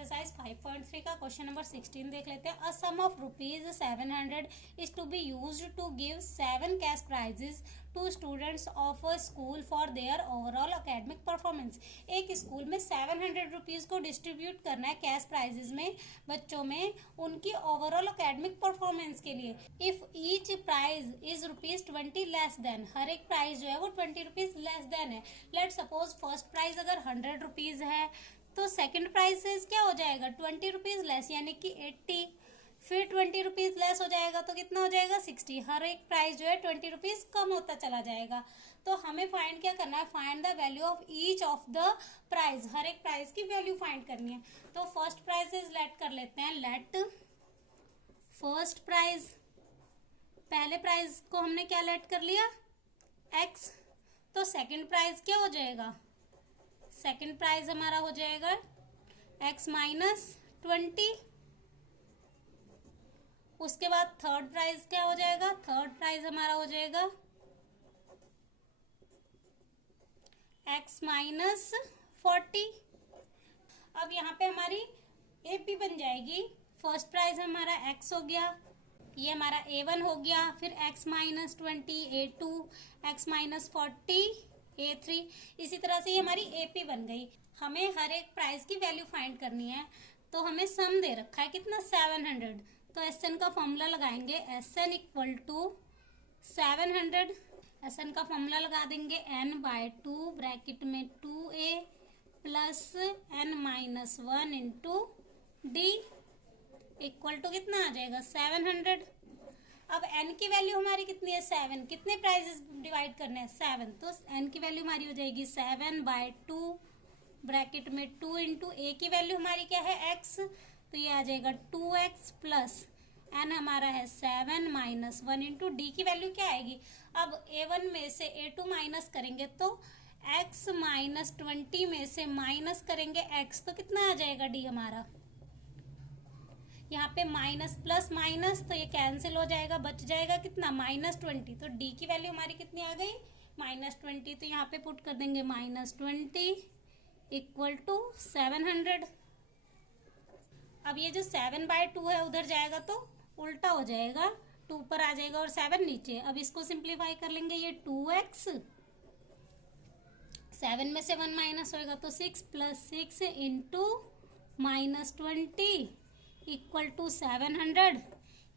Exercise 5.3 का question number 16 देख लेते हैं। A sum of ₹700 is to be used to give 7 cash prizes to students of a school for their overall academic performance. एक school में 700 rupees को distribute करना है कैश प्राइजेस में बच्चों में उनकी ओवरऑल एकेडमिक परफॉर्मेंस के लिए। If each prize is ₹20 less than, हर एक प्राइस जो है वो 20 रुपीज लेस देन है। लेट सपोज फर्स्ट प्राइस अगर 100 रुपीज है तो सेकंड प्राइस क्या हो जाएगा 20 रुपीज लेस यानी कि 80, फिर 20 रुपीज लेस हो जाएगा तो कितना हो जाएगा 60। हर एक प्राइस जो है 20 रुपीज कम होता चला जाएगा। तो हमें फाइंड क्या करना है, find the value of each of the price, हर एक प्राइस की वैल्यू फाइंड करनी है। तो फर्स्ट प्राइस लेट कर लेते हैं, लेट फर्स्ट प्राइस, पहले प्राइस को हमने क्या लेट कर लिया x, तो सेकंड प्राइस क्या हो जाएगा, सेकंड प्राइस हमारा हो जाएगा x माइनस 20। उसके बाद थर्ड प्राइस क्या हो जाएगा, थर्ड प्राइस हमारा हो जाएगा x माइनस 40। अब यहाँ पे हमारी AP बन जाएगी, फर्स्ट प्राइस हमारा x हो गया, ये हमारा A1 हो गया, फिर x minus 20 A2, x minus 40 A3। इसी तरह से ये हमारी AP बन गई। हमें हर एक प्राइस की वैल्यू फाइंड करनी है, तो हमें सम दे रखा है कितना 700, तो SN का फॉर्मूला लगाएंगे, SN इक्वल टू 700। SN का फॉर्मूला लगा देंगे n/2 ब्रैकेट में 2a plus n minus 1 into d equal to कितना आ जाएगा 700। अब n की वैल्यू हमारी कितनी है 7, कितने प्राइजेस डिवाइड करने हैं 7, तो n की वैल्यू हमारी हो जाएगी 7/2 ब्रैकेट में 2 इंटू a की वैल्यू हमारी क्या है x, तो ये आ जाएगा 2x प्लस n हमारा है 7 माइनस 1 इंटू डी की वैल्यू क्या आएगी। अब A1 में से A2 माइनस करेंगे तो x माइनस 20 में से माइनस करेंगे x, तो कितना आ जाएगा d हमारा, यहाँ पे माइनस प्लस माइनस तो ये कैंसिल हो जाएगा, बच जाएगा कितना -20, तो d की वैल्यू हमारी कितनी आ गई -20। तो यहाँ पे पुट कर देंगे -20 इक्वल टू 700। अब ये जो 7/2 है उधर जाएगा तो उल्टा हो जाएगा, 2 पर आ जाएगा और 7 नीचे। अब इसको सिंप्लीफाई कर लेंगे, ये 2x, 7 में से 1 माइनस होएगा तो 6 प्लस 6 इंटू -20 इक्वल टू 700।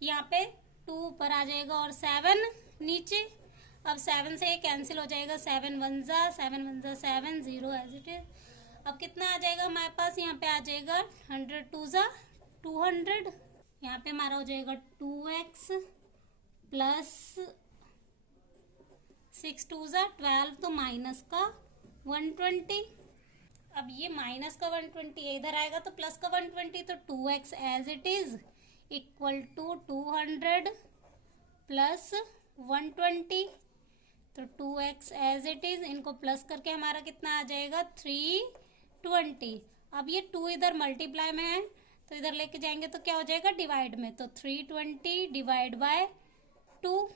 यहाँ पे 2 ऊपर आ जाएगा और 7 नीचे। अब 7 से ये कैंसिल हो जाएगा, 7 1 जा 7 0 एज इट इज। अब कितना आ जाएगा हमारे पास, यहाँ पे आ जाएगा 100 2 जा 200, यहाँ पे हमारा हो जाएगा 2x प्लस 6 2 जा 12, तो माइनस का 120। अब ये माइनस का 120 इधर आएगा तो प्लस का 120, तो 2x as it is equal to 200 plus 120, तो 2x एज इट इज, इनको प्लस करके हमारा कितना आ जाएगा 320। अब ये 2 इधर मल्टीप्लाई में है तो इधर लेके जाएंगे तो क्या हो जाएगा डिवाइड में, तो 320 डिवाइड बाय 2,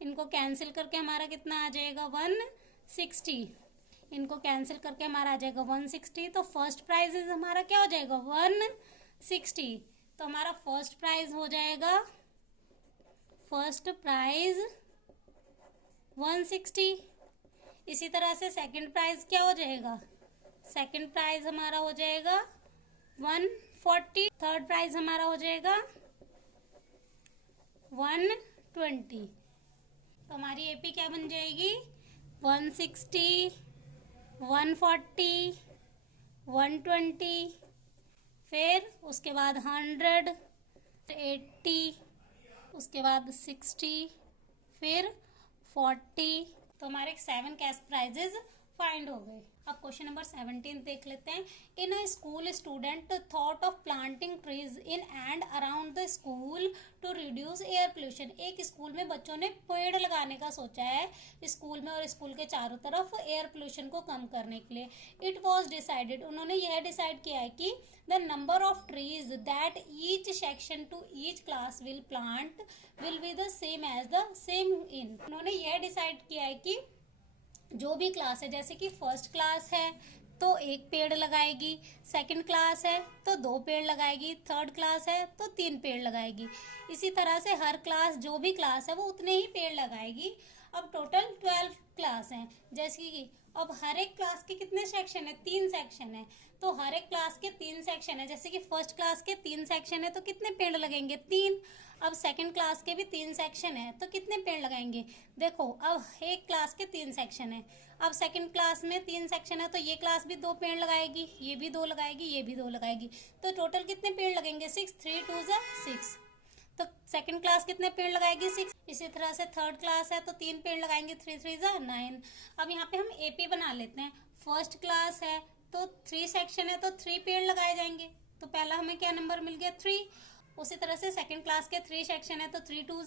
इनको कैंसिल करके हमारा कितना आ जाएगा 160, इनको कैंसिल करके हमारा आ जाएगा 160। तो फर्स्ट प्राइज हमारा क्या हो जाएगा 160, तो हमारा फर्स्ट प्राइज हो जाएगा, फर्स्ट प्राइज 160। इसी तरह से सेकंड प्राइज क्या हो जाएगा, सेकंड प्राइज हमारा हो जाएगा 140, थर्ड प्राइज हमारा हो जाएगा 120। तो हमारी एपी क्या बन जाएगी 160, 140, 120, फिर उसके बाद 100, 80, उसके बाद 60, फिर 40। तो हमारे 7 कैश प्राइजेज फाइंड हो गए। अब क्वेश्चन नंबर 17 देख लेते हैं। In a school student thought of planting trees in and around the school to reduce air pollution. एक स्कूल में बच्चों ने पेड़ लगाने का सोचा है स्कूल में और स्कूल के चारों तरफ एयर पोल्यूशन को कम करने के लिए। इट वॉज डिसाइडेड, उन्होंने यह डिसाइड किया है कि the number of trees that each section to each class will plant will be the same as the same in. उन्होंने यह डिसाइड किया है कि जो भी क्लास है, जैसे कि फर्स्ट क्लास है, तो 1 पेड़ लगाएगी, सेकंड क्लास है तो 2 पेड़ लगाएगी, थर्ड क्लास है तो 3 पेड़ लगाएगी। इसी तरह से हर क्लास, जो भी क्लास है वो उतने ही पेड़ लगाएगी। अब टोटल 12 क्लास हैं। जैसे कि अब हर एक क्लास के कितने सेक्शन है? 3 सेक्शन है। तो हर एक क्लास के 3 सेक्शन है। जैसे कि फर्स्ट क्लास के 3 सेक्शन है तो कितने पेड़ लगेंगे? 3। अब सेकंड क्लास के भी 3 सेक्शन है तो कितने पेड़ लगाएंगे? देखो, अब एक क्लास के 3 सेक्शन है। अब सेकंड क्लास में 3 सेक्शन है तो ये क्लास भी 2 पेड़ लगाएगी, ये भी 2 लगाएगी, ये भी 2 लगाएगी। तो टोटल कितने पेड़ लगेंगे? 6। 3 2 6। तो सेकंड क्लास कितने पेड़ लगाएगी? 6। इसी तरह से थर्ड क्लास है तो 3 पेड़ लगाएंगे, 3 3 9। अब यहाँ पे हम एपी बना लेते हैं। फर्स्ट क्लास है तो 3 सेक्शन है तो 3 पेड़ लगाए जाएंगे। तो पहला हमें क्या नंबर मिल गया? 3। उसी तरह से सेकंड क्लास के 3 सेक्शन है तो 3 2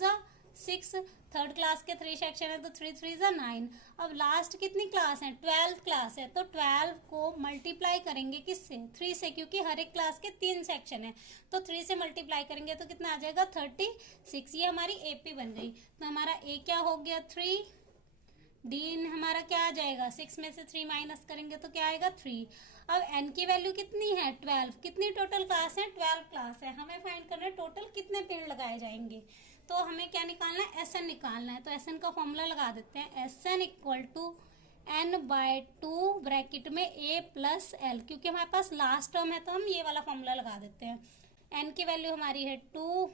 6। थर्ड क्लास के 3 सेक्शन है तो 3 3 9। अब लास्ट कितनी क्लास है? 12 क्लास है तो 12 को मल्टीप्लाई करेंगे किससे? 3 से, क्योंकि हर एक क्लास के 3 सेक्शन है। तो 3 से मल्टीप्लाई करेंगे तो कितना आ जाएगा? 36। ये हमारी एपी बन गई। तो हमारा ए क्या हो गया? 3। डी हमारा क्या आ जाएगा? 6 में से 3 माइनस करेंगे तो क्या आएगा? 3। अब एन की वैल्यू कितनी है? 12। कितनी टोटल क्लास है? 12 क्लास है। हमें फाइंड करना है टोटल कितने पेड़ लगाए जाएंगे। तो हमें क्या निकालना है? एस एन निकालना है। तो एस एन का फॉर्मूला लगा देते हैं। S N equal to n/2 bracket में a प्लस एल, क्योंकि हमारे पास लास्ट टर्म है तो हम ये वाला फॉर्मूला लगा देते हैं। n की वैल्यू हमारी है 2,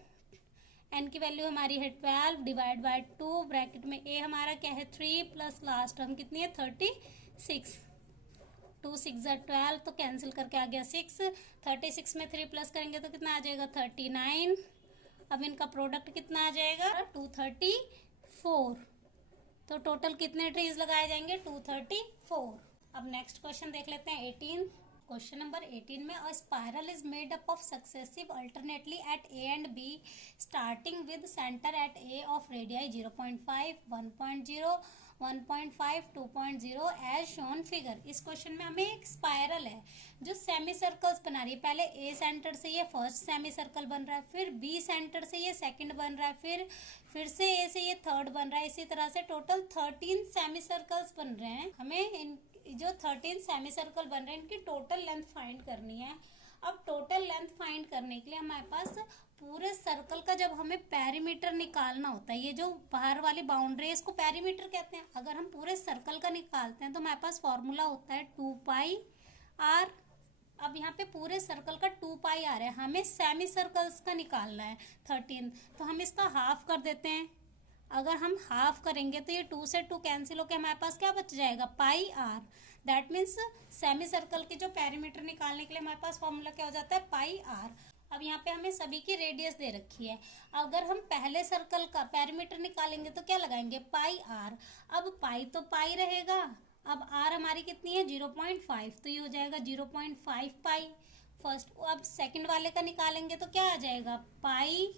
n की वैल्यू हमारी है 12 डिवाइड बाय 2 ब्रैकेट में a हमारा क्या है? 3 प्लस लास्ट टर्म कितनी है? 36। 2 6 12 तो कैंसिल करके आ गया 6। 36 में 3 प्लस करेंगे तो कितना आ जाएगा? 39। अब इनका प्रोडक्ट कितना आ जाएगा? 234। तो टोटल कितने ट्रीज लगाए जाएंगे? 234। अब नेक्स्ट क्वेश्चन देख लेते हैं 18। क्वेश्चन नंबर 18 में a spiral is made up of successive alternately at A and B starting with centre at A of radii 0.5 1.0 1.5 2.0 as shown figure. इस क्वेश्चन में हमें एक स्पाइरल है जो सेमी सर्कल्स बना रही है। पहले ए सेंटर से ये फर्स्ट सेमी सर्कल बन रहा है, फिर बी सेंटर से ये सेकंड बन रहा है, फिर से ए से ये थर्ड बन रहा है। इसी तरह से टोटल 13 सेमी सर्कल्स बन रहे हैं। हमें इन जो 13 सेमी सर्कल बन रहे हैं इनकी टोटल लेंथ फाइंड करनी है। अब टोटल लेंथ फाइंड करने के लिए हमारे पास पूरे सर्कल का जब हमें पेरीमीटर निकालना होता है, ये जो बाहर वाली बाउंड्री है इसको पेरीमीटर कहते हैं। अगर हम पूरे सर्कल का निकालते हैं तो हमारे पास फॉर्मूला होता है 2πr। अब यहाँ पे पूरे सर्कल का 2πr है, हमें सेमी सर्कल्स का निकालना है 13। तो हम इसका हाफ कर देते हैं। अगर हम हाफ करेंगे तो ये 2 से 2 कैंसिल होकर हमारे पास क्या बच जाएगा? πr। That means semi circle के जो पेरीमीटर निकालने के लिए हमारे पास फॉर्मूला क्या हो जाता है? πr। अब यहाँ पे हमें सभी की रेडियस दे रखी है। अगर हम पहले सर्कल का पेरीमीटर निकालेंगे तो क्या लगाएंगे? πr। अब पाई तो पाई रहेगा। अब r हमारी कितनी है? 0.5, तो ये हो जाएगा 0.5 पाई फर्स्ट। अब सेकंड वाले का निकालेंगे तो क्या आ जाएगा? पाई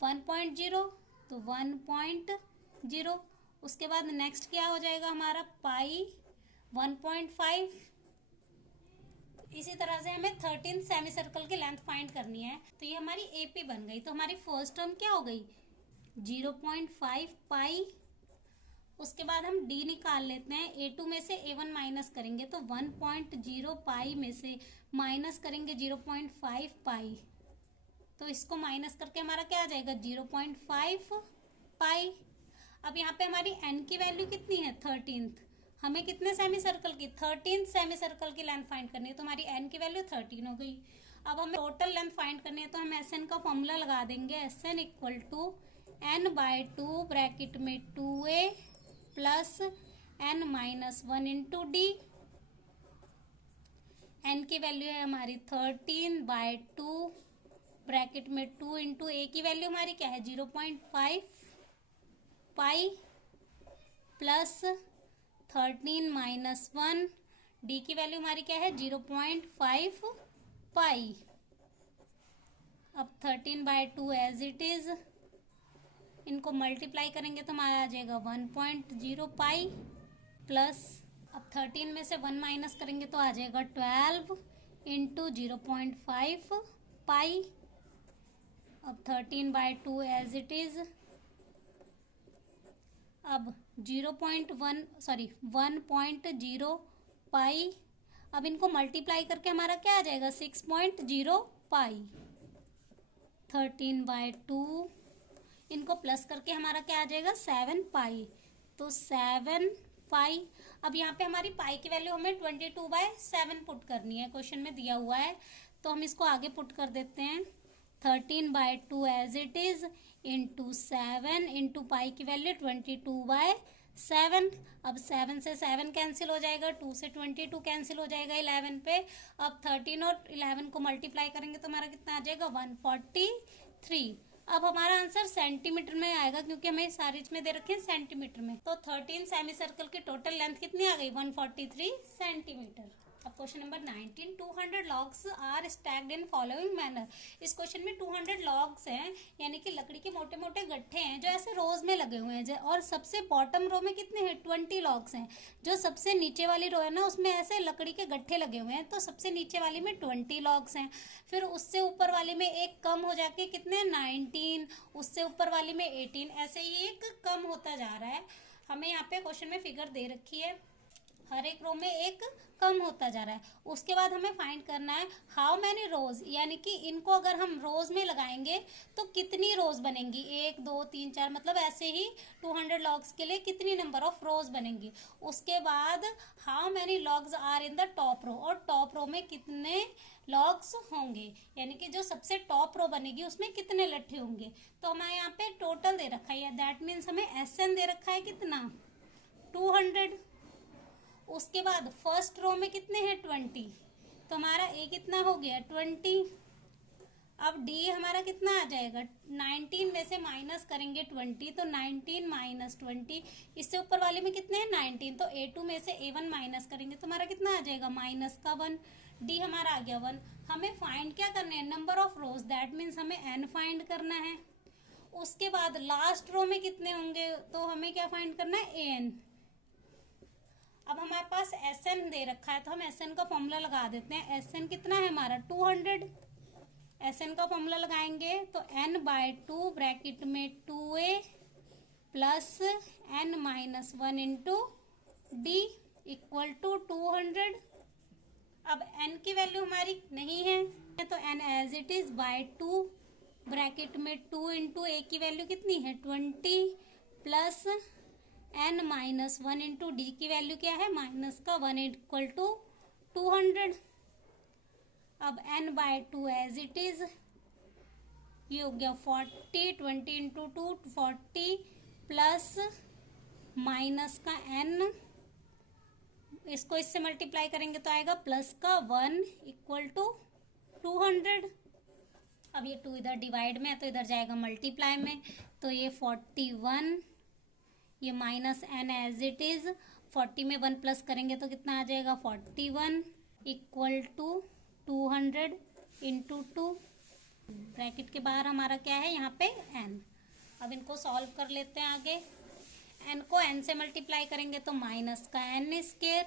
1.0, तो 1.0। उसके बाद नेक्स्ट क्या हो जाएगा हमारा? पाई 1.5। इसी तरह से हमें 13 सेमी सर्कल की लेंथ फाइंड करनी है। तो ये हमारी एपी बन गई। तो हमारी फर्स्ट टर्म क्या हो गई? 0.5 पाई। उसके बाद हम डी निकाल लेते हैं। A2 में से A1 माइनस करेंगे तो 1.0 पाई में से माइनस करेंगे 0.5 पाई, तो इसको माइनस करके हमारा क्या आ जाएगा? 0.5 पाई। अब यहाँ पे हमारी n की वैल्यू कितनी है? 13। हमें कितने सेमी सर्कल की? 13 सेमी सर्कल की लेंथ फाइंड करनी है। तो हमारी n की वैल्यू 13 हो गई। अब हमें टोटल लेंथ फाइंड करनी है तो हम एस एन का फॉर्मूला लगा देंगे। S N equal to n/2 bracket में 2a plus n-1 into D. n की वैल्यू है हमारी 13/2 ब्रैकेट में 2 इंटू ए की वैल्यू हमारी क्या है? 0.5 पाई प्लस 13 - 1। डी की वैल्यू हमारी क्या है? 0.5 पाई। अब 13/2 एज इट इज, इनको मल्टीप्लाई करेंगे तो हमारा आ जाएगा 1.0 पाई प्लस, अब 13 में से 1 माइनस करेंगे तो आ जाएगा 12 इंटू 0.5 पाई। अब 13/2 एज इट इज। अब 1.0 पाई। अब इनको मल्टीप्लाई करके हमारा क्या आ जाएगा 6.0 पाई। 13/2 इनको प्लस करके हमारा क्या आ जाएगा 7 पाई। तो 7 पाई। अब यहाँ पे हमारी पाई की वैल्यू हमें 22/7 पुट करनी है, क्वेश्चन में दिया हुआ है, तो हम इसको आगे पुट कर देते हैं। 13/2 as it is into 7 into pi की वैल्यू 22/7। अब 7 से 7 कैंसिल हो जाएगा, 2 से 22 कैंसिल हो जाएगा 11 पे। अब 13 और 11 को मल्टीप्लाई करेंगे तो हमारा कितना आ जाएगा 143। अब हमारा आंसर सेंटीमीटर में आएगा क्योंकि हमें सारी में दे रखे हैं सेंटीमीटर में। तो 13 सेमी सर्कल की टोटल लेंथ कितनी आ गई 143 सेंटीमीटर। अब question number 19, 200 logs are stacked in following manner. इस क्वेश्चन में 200 लॉग्स हैं, यानी कि लकड़ी के मोटे मोटे गट्ठे हैं जो ऐसे रोज में लगे हुए हैं। और सबसे बॉटम रो में कितने हैं 20 लॉग्स हैं। जो सबसे नीचे वाली रो है ना उसमें ऐसे लकड़ी के गट्ठे लगे हुए हैं, तो सबसे नीचे वाली में 20 लॉग्स हैं। फिर उससे ऊपर वाली में एक कम हो जाके कितने 19, उससे ऊपर वाली में 18, ऐसे ही एक कम होता जा रहा है। हमें यहाँ पे क्वेश्चन में फिगर दे रखी है, हर एक रो में एक कम होता जा रहा है। उसके बाद हमें फाइंड करना है हाउ मैनी रोज, यानी कि इनको अगर हम रोज में लगाएंगे तो कितनी रोज बनेंगी, 1 2 3 4, मतलब ऐसे ही 200 लॉग्स के लिए कितनी नंबर ऑफ रोज बनेंगी। उसके बाद how many logs are in the top row, और टॉप रो में कितने लॉग्स होंगे, यानी कि जो सबसे टॉप रो बनेगी उसमें कितने लट्ठे होंगे। तो हमें यहाँ पे टोटल दे रखा है, दैट मीन्स हमें SN दे रखा है कितना 200। उसके बाद फर्स्ट रो में कितने हैं 20, तो हमारा ए कितना हो गया 20। अब डी हमारा कितना आ जाएगा 19 में से माइनस करेंगे 20, तो 19 माइनस 20। इससे ऊपर वाले में कितने हैं 19, तो A2 में से A1 माइनस करेंगे तो हमारा कितना आ जाएगा -1। डी हमारा आ गया 1। हमें फाइंड क्या करना है number of rose, that means हमें n फाइंड करना है। उसके बाद लास्ट रो में कितने होंगे, तो हमें क्या फाइंड करना है an। अब हमारे पास SN दे रखा है तो हम SN का फॉर्मूला लगा देते हैं। SN कितना है हमारा 200। SN का फॉर्मूला लगाएंगे तो n/2 ब्रैकेट में 2a plus n-1 into D equal to 200। अब n की वैल्यू हमारी नहीं है तो n as it is /2 bracket में 2 इंटू a की वैल्यू कितनी है 20 प्लस n-1 इंटू डी की वैल्यू क्या है -1 इक्वल टू 200। अब n/2 एज इट इज, ये हो गया 40, 20 इंटू 2 40 प्लस माइनस का n, इसको इससे मल्टीप्लाई करेंगे तो आएगा +1 इक्वल टू 200। अब ये 2 इधर डिवाइड में है तो इधर जाएगा मल्टीप्लाई में, तो ये 41, ये -n एज इट इज 40 में 1 प्लस करेंगे तो कितना आ जाएगा 41 इक्वल टू 200 इंटू 2। ब्रैकेट के बाहर हमारा क्या है यहाँ पे n। अब इनको सॉल्व कर लेते हैं आगे। n को n से मल्टीप्लाई करेंगे तो माइनस का n²।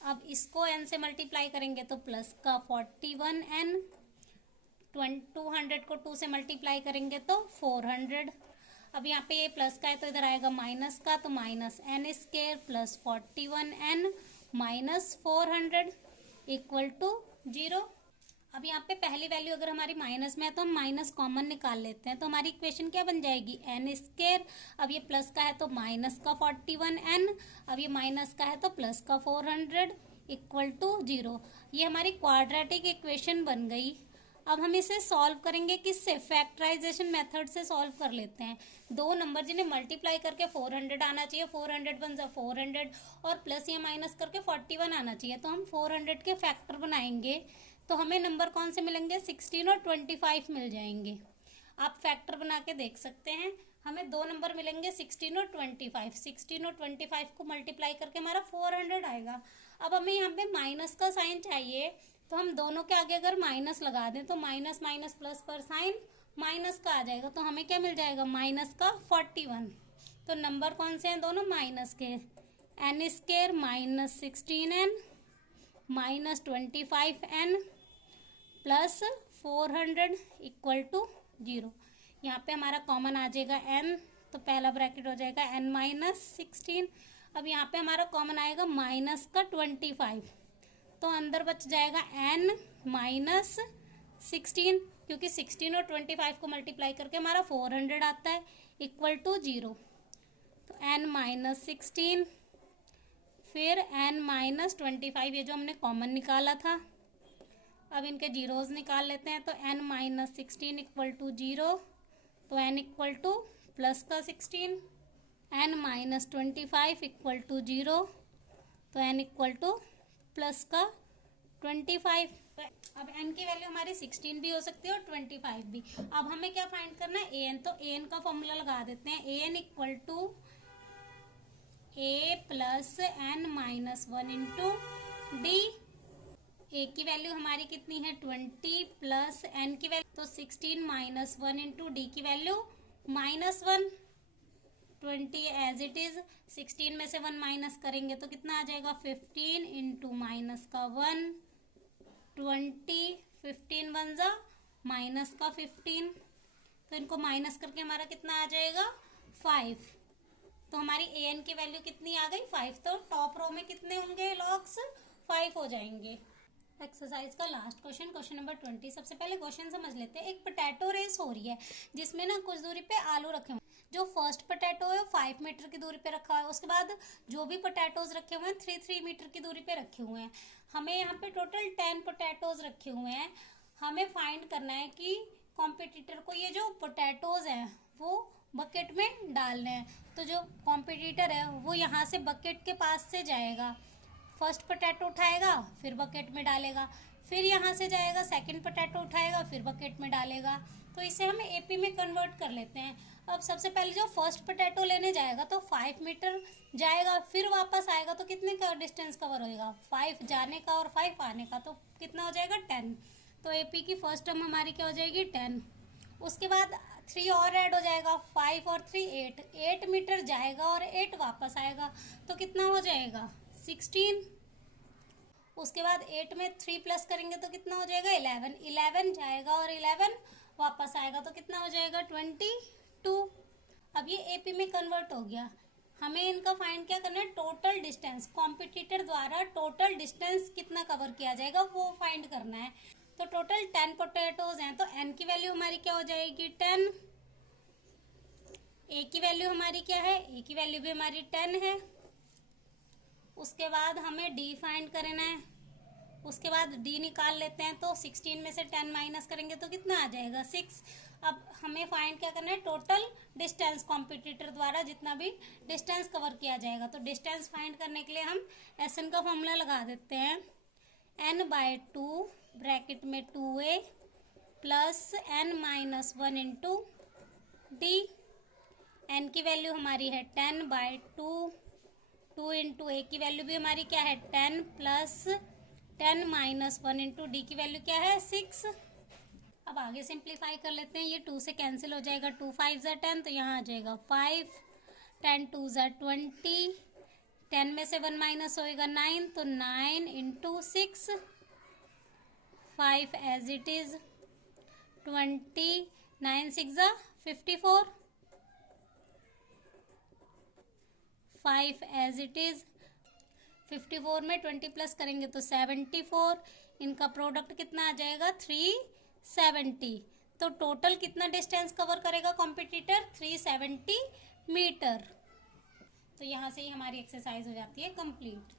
अब इसको n से मल्टीप्लाई करेंगे तो प्लस का 41n। 200 को 2 से मल्टीप्लाई करेंगे तो 400। अब यहाँ पे ये प्लस का है तो इधर आएगा माइनस का, तो -n² plus 41n minus 400 equal to 0। अब यहाँ पे पहली वैल्यू अगर हमारी माइनस में है तो हम माइनस कॉमन निकाल लेते हैं, तो हमारी इक्वेशन क्या बन जाएगी n²। अब ये प्लस का है तो माइनस का 41n, अब ये माइनस का है तो प्लस का 400 इक्वल टू 0। ये हमारी क्वाड्रेटिक इक्वेशन बन गई। अब हम इसे सॉल्व करेंगे किससे, फैक्टराइजेशन मेथड से सॉल्व कर लेते हैं। दो नंबर जिन्हें मल्टीप्लाई करके 400 आना चाहिए, 400 बन 400, और प्लस या माइनस करके 41 आना चाहिए, तो हम 400 के फैक्टर बनाएंगे तो हमें नंबर कौन से मिलेंगे 16 और 25 मिल जाएंगे। आप फैक्टर बना के देख सकते हैं, हमें दो नंबर मिलेंगे 16 और 25। 16 और 25 को मल्टीप्लाई करके हमारा 400 आएगा। अब हमें यहाँ पे माइनस का साइन चाहिए, तो हम दोनों के आगे अगर माइनस लगा दें तो माइनस माइनस प्लस पर साइन माइनस का आ जाएगा, तो हमें क्या मिल जाएगा माइनस का 41। तो नंबर कौन से हैं दोनों माइनस के, n² minus 16n minus 25n plus 400 equal to 0। यहाँ पे हमारा कॉमन आ जाएगा n, तो पहला ब्रैकेट हो जाएगा n-16। अब यहाँ पे हमारा कॉमन आएगा माइनस का 25, तो अंदर बच जाएगा n-16, क्योंकि 16 और 25 को मल्टीप्लाई करके हमारा 400 आता है, इक्वल टू 0। तो n-16 फिर n-25, ये जो हमने कॉमन निकाला था। अब इनके जीरोज निकाल लेते हैं, तो n-16 इक्वल टू 0, तो n इक्वल टू प्लस का 16, n-25 इक्वल टू 0, तो n इक्वल टू प्लस का 25। अब n की वैल्यू हमारी 16 भी हो सकती है और 25 भी। अब हमें क्या फाइंड करना है, an, तो an का फॉर्मूला लगा देते हैं, an equal to a plus n-1 into D. a की वैल्यू हमारी कितनी है 20 प्लस n की वैल्यू तो 16 माइनस 1 इंटू डी की वैल्यू -1, 20 एज इट इज। 16 में से 1 माइनस करेंगे तो कितना आ जाएगा 15 इंटू माइनस का 1, 20, 15 1 जा माइनस का 15, तो इनको माइनस करके हमारा कितना आ जाएगा 5। तो हमारी an की वैल्यू कितनी आ गई 5। तो टॉप रो में कितने होंगे लॉग्स 5 हो जाएंगे। एक्सरसाइज का लास्ट क्वेश्चन, क्वेश्चन नंबर 20। सबसे पहले क्वेश्चन समझ लेते हैं। एक पोटैटो रेस हो रही है जिसमें ना कुछ दूरी पे आलू रखे हुए हैं। जो फर्स्ट पोटैटो है 5 मीटर की दूरी पे रखा है, उसके बाद जो भी पोटैटोज रखे हुए हैं 3 मीटर की दूरी पे रखे हुए हैं। हमें यहाँ पे टोटल 10 पोटैटोज रखे हुए हैं। हमें फाइंड करना है कि कॉम्पिटिटर को ये जो पोटैटोज हैं वो बकेट में डालने हैं। तो जो कॉम्पिटिटर है वो यहाँ से बकेट के पास से जाएगा, फर्स्ट पोटैटो उठाएगा फिर बकेट में डालेगा, फिर यहाँ से जाएगा सेकंड पोटैटो उठाएगा फिर बकेट में डालेगा। तो इसे हम एपी में कन्वर्ट कर लेते हैं। अब सबसे पहले जो फर्स्ट पोटैटो लेने जाएगा तो 5 मीटर जाएगा, फिर वापस आएगा तो कितने का डिस्टेंस कवर होएगा 5 जाने का और 5 आने का, तो कितना हो जाएगा 10। तो एपी की फर्स्ट टर्म हमारी क्या हो जाएगी 10। उसके बाद 3 और ऐड हो जाएगा, 5 और 3 8 मीटर जाएगा और 8 वापस आएगा, तो कितना हो जाएगा 16। उसके बाद 8 में 3 प्लस करेंगे तो कितना हो जाएगा 11 जाएगा और 11 वापस आएगा, तो कितना हो जाएगा 22। अब ये एपी में कन्वर्ट हो गया। हमें इनका फाइंड क्या करना है, टोटल डिस्टेंस, कॉम्पिटिटर द्वारा टोटल डिस्टेंस कितना कवर किया जाएगा वो फाइंड करना है। तो टोटल 10 पोटैटोज हैं, तो n की वैल्यू हमारी क्या हो जाएगी 10। a की वैल्यू हमारी क्या है, a की वैल्यू भी हमारी 10 है। उसके बाद हमें d फाइंड करना है। उसके बाद d निकाल लेते हैं, तो 16 में से 10 माइनस करेंगे तो कितना आ जाएगा 6। अब हमें फाइंड क्या करना है, टोटल डिस्टेंस, कॉम्पिटिटर द्वारा जितना भी डिस्टेंस कवर किया जाएगा। तो डिस्टेंस फाइंड करने के लिए हम SN का फॉर्मूला लगा देते हैं, n/2 ब्रैकेट में 2a plus n-1 into D. n की वैल्यू हमारी है 10/2, 2 इंटू a की वैल्यू भी हमारी क्या है 10 प्लस 10-1 इंटू डी की वैल्यू क्या है 6। अब आगे सिंप्लीफाई कर लेते हैं, ये 2 से कैंसिल हो जाएगा, 2 5 ज़ा 10, तो यहाँ आ जाएगा 5, 10 2 ज़ा 20, 10 में से 1 माइनस होएगा 9, तो 9 इंटू 6, 5 एज इट इज, 20, 9 6 ज़ा 54, 5 एज इट इज। 54 में 20 प्लस करेंगे तो 74, इनका प्रोडक्ट कितना आ जाएगा 370। तो टोटल कितना डिस्टेंस कवर करेगा कॉम्पिटिटर 370 मीटर। तो यहाँ से ही हमारी एक्सरसाइज हो जाती है कंप्लीट।